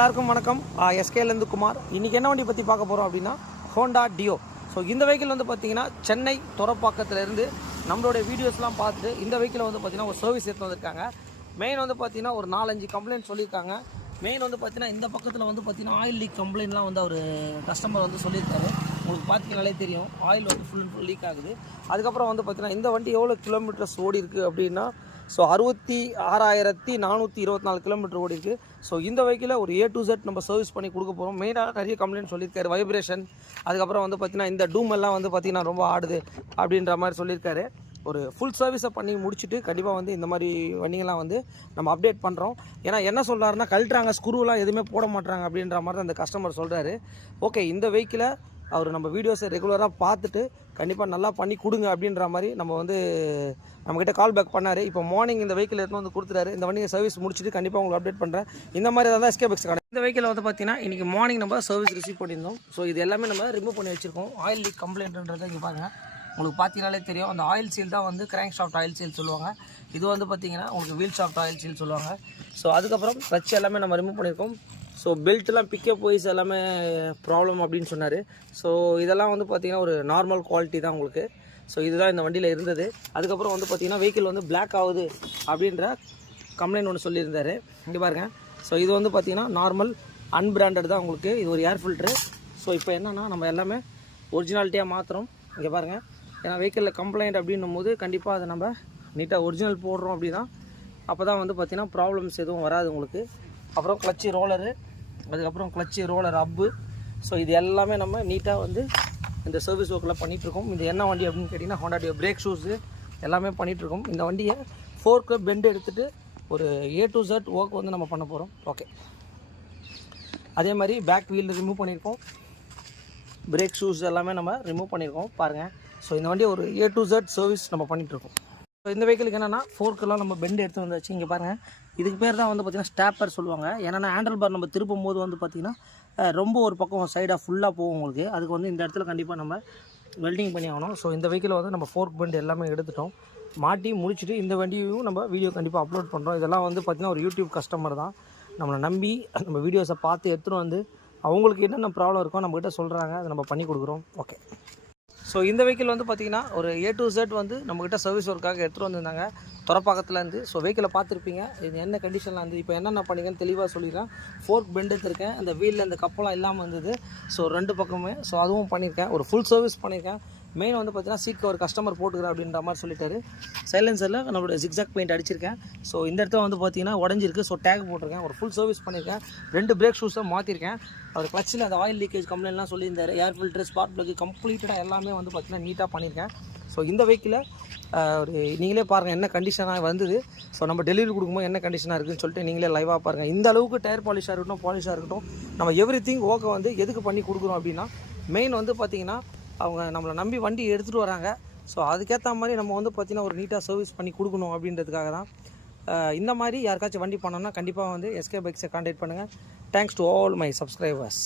எல்லாருக்கும் வணக்கம். எஸ்கேலேருந்து குமார். இன்றைக்கி என்ன வண்டி பற்றி பார்க்க போகிறோம் அப்படின்னா ஹோண்டா டியோ. ஸோ இந்த வெஹிக்கிள் வந்து பார்த்திங்கன்னா சென்னை துறப்பாக்கத்துலேருந்து நம்மளுடைய வீடியோஸ்லாம் பார்த்துட்டு இந்த வெஹிக்கிளை வந்து பார்த்திங்கன்னா ஒரு சர்வீஸ் எடுத்து வந்திருக்காங்க. மெயின் வந்து பார்த்திங்கன்னா ஒரு 4-5 கம்ப்ளைண்ட் சொல்லியிருக்காங்க. மெயின் வந்து பார்த்திங்கன்னா இந்த பக்கத்தில் வந்து பார்த்திங்கன்னா ஆயில் லீக் கம்ப்ளைண்ட்லாம் வந்து ஒரு கஸ்டமர் வந்து சொல்லியிருக்காரு. உங்களுக்கு பார்த்தீங்கனாலே தெரியும் ஆயில் வந்து ஃபுல் அண்ட் ஃபுல் லீக் ஆகுது. அதுக்கப்புறம் வந்து பார்த்திங்கன்னா இந்த வண்டி எவ்வளோ கிலோமீட்டர்ஸ் ஓடி இருக்குது அப்படின்னா 66,424 கிலோமீட்டர் ஓடி இருக்குது. ஸோ இந்த வெஹிக்கிளை ஒரு A to Z நம்ம சர்வீஸ் பண்ணி கொடுக்க போகிறோம். மெயினாக நிறைய கம்ப்ளைண்ட் சொல்லியிருக்காரு. வைப்ரேஷன், அதுக்கப்புறம் வந்து பார்த்திங்கன்னா இந்த டூம் எல்லாம் வந்து பார்த்திங்கன்னா ரொம்ப ஆடுது அப்படின்ற மாதிரி சொல்லியிருக்காரு. ஒரு ஃபுல் சர்வீஸை பண்ணி முடிச்சுட்டு கண்டிப்பாக வந்து இந்த மாதிரி வண்டிங்கெல்லாம் வந்து நம்ம அப்டேட் பண்ணுறோம். ஏன்னா என்ன சொல்கிறாருன்னா கழட்டுறாங்க, ஸ்க்ரூலாம் எதுவுமே போட மாட்டாங்க அப்படின்ற மாதிரி தான் அந்த கஸ்டமர் சொல்கிறாரு. ஓகே, இந்த வெஹிக்கிளை அவர் நம்ம வீடியோஸை ரெகுலராக பார்த்துட்டு கண்டிப்பாக நல்லா பண்ணி கொடுங்க அப்படின்ற மாதிரி நம்ம வந்து நம்மக்கிட்ட கால் பேக் பண்ணார். இப்போ மார்னிங் இந்த வெஹிக்கிள் எடுத்து வந்து கொடுத்துட்டாரு. இந்த வண்டியை சர்வீஸ் முடிச்சுட்டு கண்டிப்பாக உங்களுக்கு அப்டேட் பண்ணுறேன். இந்த மாதிரி தான் எஸ்கே பைக்ஸ் கடை. இந்த வெஹிக்கிள் வந்து பார்த்தீங்கன்னா இன்றைக்கி மார்னிங் நம்ம சர்வீஸ் ரிசீவ் பண்ணியிருந்தோம். ஸோ இது எல்லாமே நம்ம ரிமூவ் பண்ணி வச்சுருக்கோம். ஆயில் லீக் கம்ப்ளைண்ட்ன்றதை இங்கே பாருங்கள், உங்களுக்கு பார்த்தீங்கனாலே தெரியும். அந்த ஆயில் சீல் தான் வந்து கிராங்க் ஷாஃப்ட் ஆயில் சீல் சொல்லுவாங்க. இது வந்து பார்த்திங்கன்னா உங்களுக்கு வீல் ஷாஃப்ட் ஆயில் சீல் சொல்லுவாங்க. ஸோ அதுக்கப்புறம் கிளட்ச் எல்லாமே நம்ம ரிமூவ் பண்ணியிருக்கோம். ஸோ பெல்ட்லாம் பிக்கப் வைஸ் எல்லாமே ப்ராப்ளம் அப்படின்னு சொன்னார். ஸோ இதெல்லாம் வந்து பார்த்திங்கன்னா ஒரு நார்மல் குவாலிட்டி தான் உங்களுக்கு. ஸோ இதுதான் இந்த வண்டியில் இருந்தது. அதுக்கப்புறம் வந்து பார்த்திங்கன்னா வெஹிக்கிள் வந்து பிளாக் ஆகுது அப்படின்ற கம்ப்ளைண்ட் ஒன்று சொல்லியிருந்தார். இங்கே பாருங்கள். ஸோ இது வந்து பார்த்திங்கன்னா நார்மல் அன்பிராண்டட் தான் உங்களுக்கு. இது ஒரு ஏர் ஃபில்ட்ரு. ஸோ இப்போ என்னென்னா நம்ம எல்லாமே ஒரிஜினாலிட்டியாக மாற்றுறோம். இங்கே பாருங்கள். ஏன்னா வெஹிக்கிளில் கம்ப்ளைண்ட் அப்படின்னும் போது கண்டிப்பாக அதை நம்ம நீட்டாக ஒரிஜினல் போடுறோம் அப்படின்னா அப்போ தான் வந்து பார்த்திங்கன்னா ப்ராப்ளம்ஸ் எதுவும் வராது உங்களுக்கு. அப்புறம் கிளச்சு ரோலரு, அதுக்கப்புறம் கிளச்சு ரோலர் அப்பு. ஸோ இது எல்லாமே நம்ம நீட்டாக வந்து இந்த சர்வீஸ் ஒர்க்கில் பண்ணிகிட்ருக்கோம். இது என்ன வண்டி அப்படின்னு கேட்டிங்கன்னா ஹோண்டா டியோ. பிரேக் ஷூஸு எல்லாமே பண்ணிகிட்ருக்கோம். இந்த வண்டியை ஃபோர்க்கு பெண்டு எடுத்துகிட்டு ஒரு A to Z ஒர்க் வந்து நம்ம பண்ண போகிறோம். ஓகே, அதே மாதிரி பேக் வீல் ரிமூவ் பண்ணியிருக்கோம். பிரேக் ஷூஸ் எல்லாமே நம்ம ரிமூவ் பண்ணியிருக்கோம் பாருங்கள். ஸோ இந்த வண்டியை ஒரு A to Z சர்வீஸ் நம்ம பண்ணிகிட்ருக்கோம். ஸோ இந்த வெஹிக்கிளுக்கு என்னென்னா ஃபோர்க்கெல்லாம் நம்ம பெண்டு எடுத்து வந்தாச்சு. இங்கே பாருங்கள், இதுக்கு பேர் தான் வந்து பார்த்திங்கன்னா ஸ்டாப்பர் சொல்லுவாங்க. ஏன்னா ஹேண்டில் பார் நம்ம திருப்பும் போது வந்து பார்த்திங்கன்னா ரொம்ப ஒரு பக்கம் சைடாக ஃபுல்லாக போகும் உங்களுக்கு. அதுக்கு வந்து இந்த இடத்துல கண்டிப்பாக நம்ம வெல்டிங் பண்ணி ஆகணும். ஸோ இந்த வெஹிக்கிள் வந்து நம்ம ஃபோர்க் பெண்டு எல்லாமே எடுத்துட்டோம், மாட்டி முடிச்சுட்டு இந்த வண்டியையும் நம்ம வீடியோ கண்டிப்பாக அப்லோட் பண்ணுறோம். இதெல்லாம் வந்து பார்த்திங்கன்னா ஒரு யூடியூப் கஸ்டமர் தான் நம்மளை நம்பி நம்ம வீடியோஸை பார்த்து எடுத்துகிட்டு வந்து அவங்களுக்கு என்னென்ன ப்ராப்ளம் இருக்கோ நம்மக்கிட்ட சொல்கிறாங்க, அதை நம்ம பண்ணி கொடுக்குறோம். ஓகே, ஸோ இந்த வெஹிக்கிள் வந்து பார்த்திங்கன்னா ஒரு A to Z வந்து நம்மக்கிட்ட சர்வீஸ் ஒர்க்காக எடுத்துகிட்டு வந்திருந்தாங்க துறப்பாக்கத்துலேருந்து. ஸோ வெஹிக்கிளை பார்த்துருப்பீங்க, இது என்ன கண்டிஷனில் வந்து இப்போ என்னென்ன பண்ணிங்கன்னு தெளிவாக சொல்லிடுறேன். ஃபோர்க் பெண்டு எடுத்திருக்கேன், அந்த வீலில் அந்த கப்பெல்லாம் இல்லாமல் இருந்தது. ஸோ 2 பக்கமே ஸோ அதுவும் பண்ணியிருக்கேன். ஒரு ஃபுல் சர்வீஸ் பண்ணியிருக்கேன். மெயின் வந்து பார்த்திங்கன்னா சீட் கவர் கஸ்டமர் போட்டுக்கிறேன் அப்படின்ற மாதிரி சொல்லிட்டாரு. சைலன்சரில் நம்மளோட ஜிக்ஸாக் பெயிண்ட் அடிச்சிருக்கேன். ஸோ இந்த இடத்துல வந்து பார்த்திங்கன்னா உடஞ்சிருக்கு. ஸோ டேக் போட்டிருக்கேன். ஒரு ஃபுல் சர்வீஸ் பண்ணியிருக்கேன். 2 பிரேக் ஷூஸை மாற்றிருக்கேன். அவர் கிளச்சில் அந்த ஆயில் லீக்கேஜ் கம்ப்ளைண்ட்லாம் சொல்லியிருந்தார். ஏர் ஃபில்ட்ரு, ஸ்பார்க் ப்ளக் கம்ப்ளீட்டடாக எல்லாமே வந்து பார்த்திங்கன்னா நீட்டாக பண்ணியிருக்கேன். ஸோ இந்த வெஹிக்கிளை ஒரு நீங்களே பாருங்கள் என்ன கண்டிஷனாக வந்தது. ஸோ நம்ம டெலிவரி கொடுக்கும்போது என்ன கண்டிஷனாக இருக்குதுன்னு சொல்லிட்டு நீங்களே லைவாக பாருங்கள். இந்த அளவுக்கு டயர் பாலிஷாக இருக்கட்டும் நம்ம எவ்ரிதிங் ஓகே வந்து எதுக்கு பண்ணி கொடுக்குறோம் அப்படின்னா மெயின் வந்து பார்த்திங்கன்னா அவங்க நம்மளை நம்பி வண்டி எடுத்துகிட்டு வராங்க. ஸோ அதுக்கேற்ற மாதிரி நம்ம வந்து பார்த்திங்கன்னா ஒரு நீட்டாக சர்வீஸ் பண்ணி கொடுக்கணும் அப்படின்றதுக்காக தான். இந்த மாதிரி யாருக்காச்சும் வண்டி பண்ணோன்னா கண்டிப்பாக வந்து எஸ்கே பைக்ஸை கான்டாக்ட் பண்ணுங்கள். Thanks to all my subscribers.